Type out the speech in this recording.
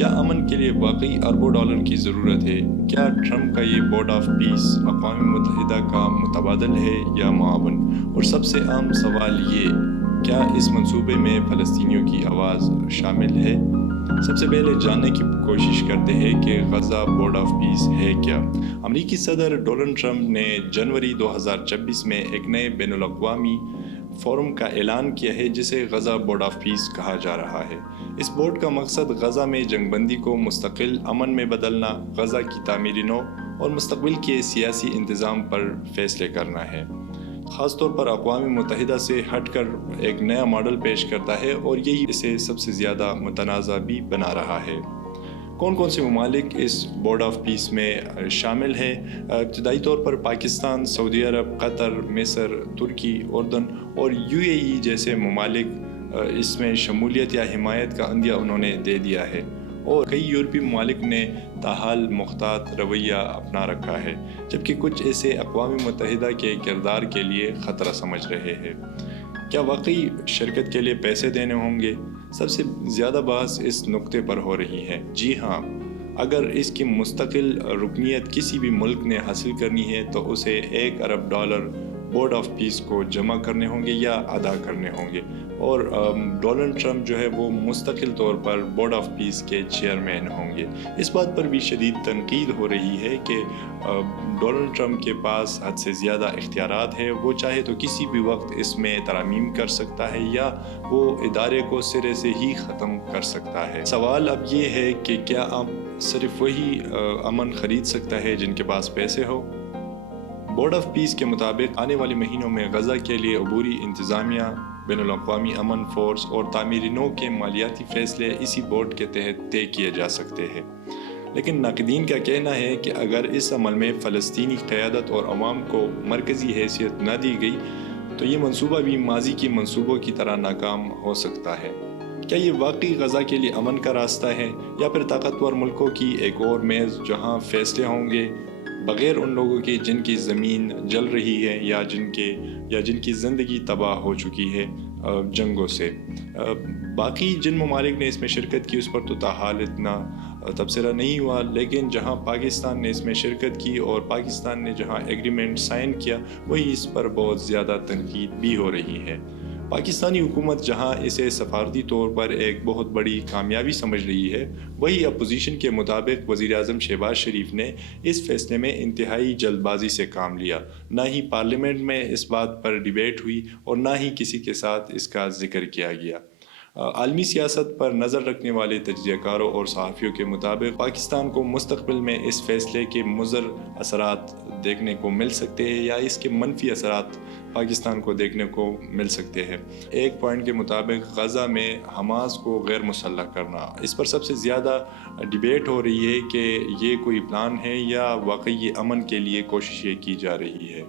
کیا امن کے لیے واقعی اربوں ڈالر کی ضرورت ہے؟ کیا ٹرمپ کا یہ بورڈ آف پیس اقوام متحدہ کا متبادل ہے یا معاون؟ اور سب سے اہم سوال یہ، کیا اس منصوبے میں فلسطینیوں کی آواز شامل ہے؟ سب سے پہلے جاننے کی کوشش کرتے ہیں کہ غزہ بورڈ آف پیس ہے کیا۔ امریکی صدر ڈونلڈ ٹرمپ نے جنوری 2026 میں ایک نئے بین الاقوامی فورم کا اعلان کیا ہے جسے غزہ بورڈ آف پیس کہا جا رہا ہے۔ اس بورڈ کا مقصد غزہ میں جنگ بندی کو مستقل امن میں بدلنا، غزہ کی تعمیر نو اور مستقبل کے سیاسی انتظام پر فیصلے کرنا ہے۔ خاص طور پر اقوام متحدہ سے ہٹ کر ایک نیا ماڈل پیش کرتا ہے اور یہی اسے سب سے زیادہ متنازع بھی بنا رہا ہے۔ کون کون سے ممالک اس بورڈ آف پیس میں شامل ہیں؟ ابتدائی طور پر پاکستان، سعودی عرب، قطر، مصر، ترکی، اردن اور UAE جیسے ممالک اس میں شمولیت یا حمایت کا عندیہ انہوں نے دے دیا ہے، اور کئی یورپی ممالک نے تاحال محتاط رویہ اپنا رکھا ہے، جبکہ کچھ ایسے اقوام متحدہ کے کردار کے لیے خطرہ سمجھ رہے ہیں۔ کیا واقعی شرکت کے لیے پیسے دینے ہوں گے؟ سب سے زیادہ بحث اس نقطے پر ہو رہی ہے۔ جی ہاں، اگر اس کی مستقل رکنیت کسی بھی ملک نے حاصل کرنی ہے تو اسے $1 ارب بورڈ آف پیس کو جمع کرنے ہوں گے یا ادا کرنے ہوں گے، اور ڈونلڈ ٹرمپ جو ہے وہ مستقل طور پر بورڈ آف پیس کے چیئرمین ہوں گے۔ اس بات پر بھی شدید تنقید ہو رہی ہے کہ ڈونلڈ ٹرمپ کے پاس حد سے زیادہ اختیارات ہے، وہ چاہے تو کسی بھی وقت اس میں ترامیم کر سکتا ہے یا وہ ادارے کو سرے سے ہی ختم کر سکتا ہے۔ سوال اب یہ ہے کہ کیا اب صرف وہی امن خرید سکتا ہے جن کے پاس پیسے ہو؟ بورڈ آف پیس کے مطابق آنے والے مہینوں میں غزہ کے لیے عبوری انتظامیہ، بین الاقوامی امن فورس اور تعمیر نو کے مالیاتی فیصلے اسی بورڈ کے تحت طے کیے جا سکتے ہیں۔ لیکن ناقدین کا کہنا ہے کہ اگر اس عمل میں فلسطینی قیادت اور عوام کو مرکزی حیثیت نہ دی گئی تو یہ منصوبہ بھی ماضی کے منصوبوں کی طرح ناکام ہو سکتا ہے۔ کیا یہ واقعی غزہ کے لیے امن کا راستہ ہے، یا پھر طاقتور ملکوں کی ایک اور میز جہاں فیصلے ہوں گے بغیر ان لوگوں کے جن کی زمین جل رہی ہے یا جن کی زندگی تباہ ہو چکی ہے جنگوں سے؟ باقی جن ممالک نے اس میں شرکت کی اس پر تو تاحال اتنا تبصرہ نہیں ہوا، لیکن جہاں پاکستان نے اس میں شرکت کی اور پاکستان نے جہاں ایگریمنٹ سائن کیا، وہی اس پر بہت زیادہ تنقید بھی ہو رہی ہے۔ پاکستانی حکومت جہاں اسے سفارتی طور پر ایک بہت بڑی کامیابی سمجھ رہی ہے، وہی اپوزیشن کے مطابق وزیراعظم شہباز شریف نے اس فیصلے میں انتہائی جلد بازی سے کام لیا۔ نہ ہی پارلیمنٹ میں اس بات پر ڈیبیٹ ہوئی اور نہ ہی کسی کے ساتھ اس کا ذکر کیا گیا۔ عالمی سیاست پر نظر رکھنے والے تجزیہ کاروں اور صحافیوں کے مطابق پاکستان کو مستقبل میں اس فیصلے کے مضر اثرات دیکھنے کو مل سکتے ہیں یا اس کے منفی اثرات پاکستان کو دیکھنے کو مل سکتے ہیں۔ ایک پوائنٹ کے مطابق غزہ میں حماس کو غیر مسلح کرنا، اس پر سب سے زیادہ ڈیبیٹ ہو رہی ہے کہ یہ کوئی پلان ہے یا واقعی یہ امن کے لیے کوششیں کی جا رہی ہے۔